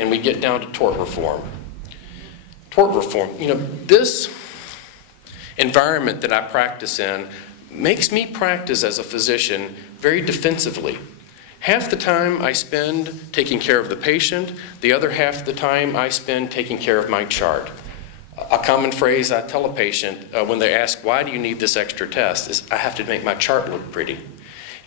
and we get down to tort reform. Tort reform, this environment that I practice in makes me practice as a physician very defensively. Half the time I spend taking care of the patient, the other half the time I spend taking care of my chart. A common phrase I tell a patient when they ask, why do you need this extra test, is I have to make my chart look pretty.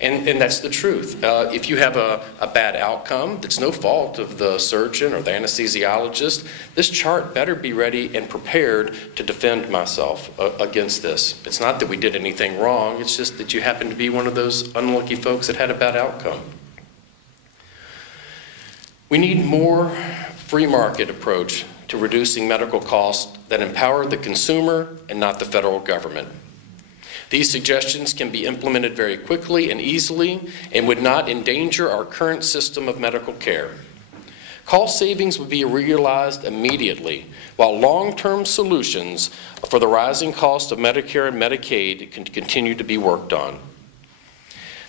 And that's the truth. If you have a bad outcome, that's no fault of the surgeon or the anesthesiologist, this chart better be ready and prepared to defend myself against this. It's not that we did anything wrong, it's just that you happen to be one of those unlucky folks that had a bad outcome. We need more free market approach to reducing medical costs that empower the consumer and not the federal government. These suggestions can be implemented very quickly and easily and would not endanger our current system of medical care. Cost savings would be realized immediately, while long-term solutions for the rising cost of Medicare and Medicaid can continue to be worked on.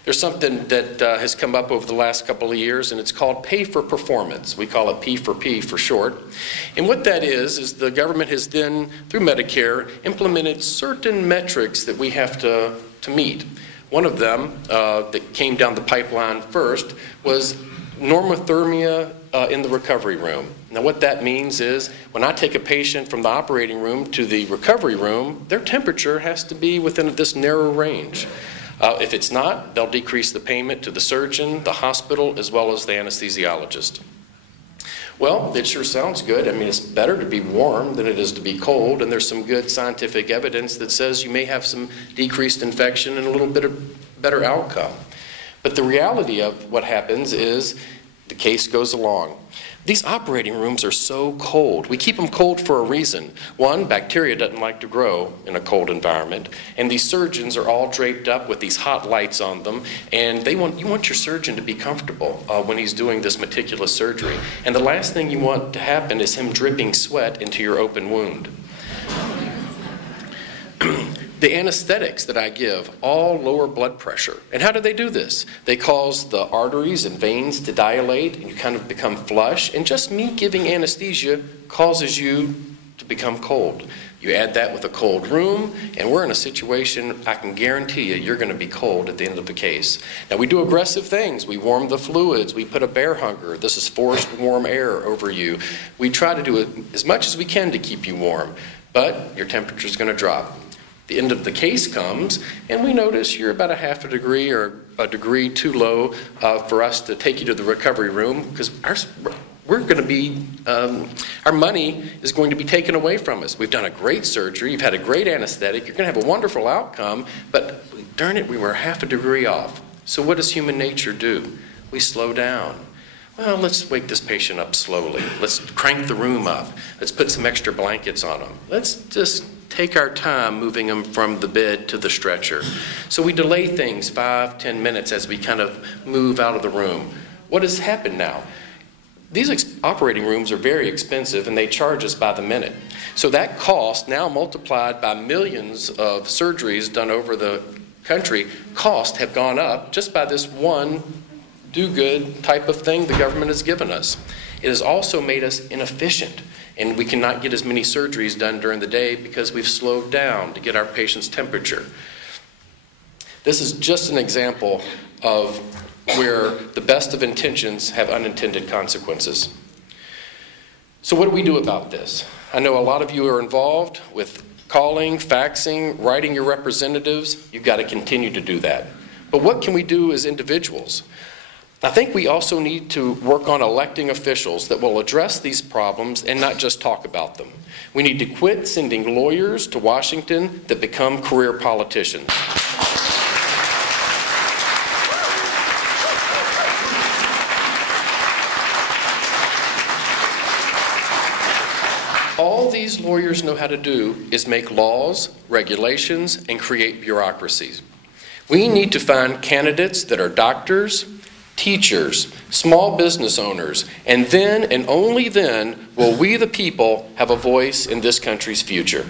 There's something that has come up over the last couple of years, and it's called pay for performance. We call it P for P for short. And what that is the government has then, through Medicare, implemented certain metrics that we have to meet. One of them that came down the pipeline first was normothermia in the recovery room. Now what that means is when I take a patient from the operating room to the recovery room, their temperature has to be within this narrow range. If it's not, they'll decrease the payment to the surgeon, the hospital, as well as the anesthesiologist. Well, it sure sounds good. I mean, it's better to be warm than it is to be cold, and there's some good scientific evidence that says you may have some decreased infection and a little bit of better outcome. But the reality of what happens is the case goes along. These operating rooms are so cold. We keep them cold for a reason. One, bacteria doesn't like to grow in a cold environment, and these surgeons are all draped up with these hot lights on them, and you want your surgeon to be comfortable when he's doing this meticulous surgery. And the last thing you want to happen is him dripping sweat into your open wound. The anesthetics that I give all lower blood pressure. And how do they do this? They cause the arteries and veins to dilate, and you kind of become flush. And just me giving anesthesia causes you to become cold. You add that with a cold room, and we're in a situation I can guarantee you're going to be cold at the end of the case. Now, we do aggressive things. We warm the fluids. We put a bear hunger. This is forced warm air over you. We try to do as much as we can to keep you warm, but your temperature is going to drop. The end of the case comes, and we notice you're about a half a degree or a degree too low for us to take you to the recovery room because we're going to be, our money is going to be taken away from us. We've done a great surgery. You've had a great anesthetic. You're going to have a wonderful outcome, but darn it, we were half a degree off. So what does human nature do? We slow down. Well, let's wake this patient up slowly. Let's crank the room up. Let's put some extra blankets on them. Let's just take our time moving them from the bed to the stretcher. So we delay things 5-10 minutes as we kind of move out of the room. What has happened now? These operating rooms are very expensive, and they charge us by the minute. So that cost, now multiplied by millions of surgeries done over the country, costs have gone up just by this one do-good type of thing the government has given us. It has also made us inefficient, and we cannot get as many surgeries done during the day because we've slowed down to get our patient's temperature. This is just an example of where the best of intentions have unintended consequences. So what do we do about this? I know a lot of you are involved with calling, faxing, writing your representatives. You've got to continue to do that. But what can we do as individuals? I think we also need to work on electing officials that will address these problems and not just talk about them. We need to quit sending lawyers to Washington that become career politicians. All these lawyers know how to do is make laws, regulations, and create bureaucracies. We need to find candidates that are doctors, teachers, small business owners, and then and only then will we the people have a voice in this country's future.